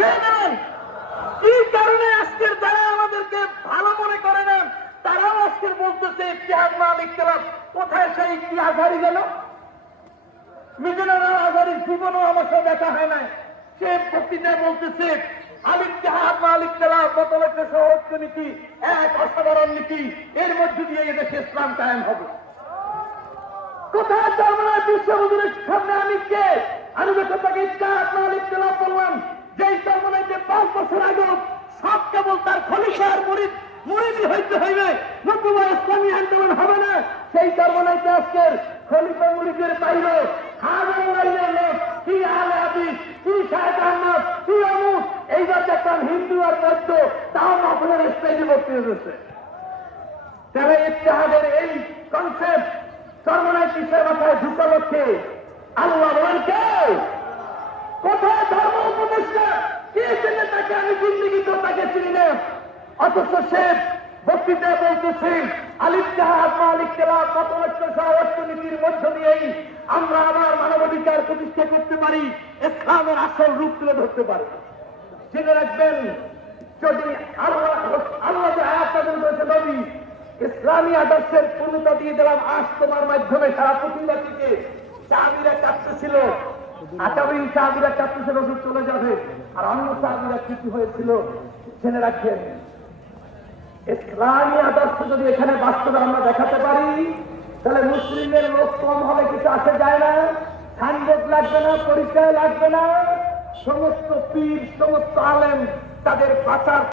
বসিয়ে দেবেন কারণে আজকের যারা আমাদেরকে ভালো মনে করে না, তারাও আজকের বলতেছে, ইতিহাস না লিখতে কোথায় সেই ইতিহাস হারিয়ে গেল? মিজানুর আজহারির জীবনও আমার সাথে দেখা হয় নাই। সে বক্তৃতায় বলতেছে আলিক জাহাদ মালিক তেলা বদলকে সহজ নীতি, এক অসাধারণ নীতি, এর মধ্যে দিয়ে এদেশে ইসলাম কায়েম হবে। কোথায় চরমনায় বিশ্ববন্ধুরের সামনে আমি কে আমি যখন তাকে জাহাদ মালিক তেলা কেবল তার খলিফার মরিদ মরিদি হইতে হইবে। নতুবা ইসলামী আন্দোলন হবে না। সেই চরমনাইতে আজকের খলিফা মুরিদের বাইরে হাজার লাইনের লোক কি আলে হাদিস কি শাহেদ আহমদ কি অমুক এইবার দেখলাম হিন্দু আর বৌদ্ধ, তাও আপনার স্টেজে বক্তৃতা দিচ্ছে তাহলে ইতিহাদের এই কনসেপ্ট সর্বনাশ কিসের মাথায় ঢুকালো কে আল্লাহ বলেন কে কোথায় ধর্ম উপদেষ্টা কে চেনে তাকে আমি জিন্দিগি তো তাকে চিনি না অথচ সে বক্তৃতায় বলতেছি, আলিফ জাহাজ মালিক কেলাম মতলক্ষ সহ অর্থনীতির মধ্য দিয়েই আমরা আবার মানবাধিকার প্রতিষ্ঠা করতে পারি, ইসলামের আসল রূপ তুলে ধরতে পারি। জেনে রাখবেন, যদি আল্লাহ আল্লাহ নবী, ইসলামী আদর্শের পূর্ণতা দিয়ে দিলাম আজ তোমার মাধ্যমে। সারা পৃথিবীবাসীকে চাবিরা কাঁপতেছিল আটাবিন চাবিরা ওষুধ চলে যাবে, আর অন্য চাবিরা কিছু হয়েছিল। জেনে রাখবেন ইসলামী আদর্শ যদি এখানে বাস্তবে আমরা দেখাতে পারি, তাহলে মুসলিমদের লোক কম হবে, কিছু আসে যায় না। সাইনবোর্ড লাগবে না, পরিচয় লাগবে না। সমস্ত পীর, সমস্ত আলেম তাদের বাঁচার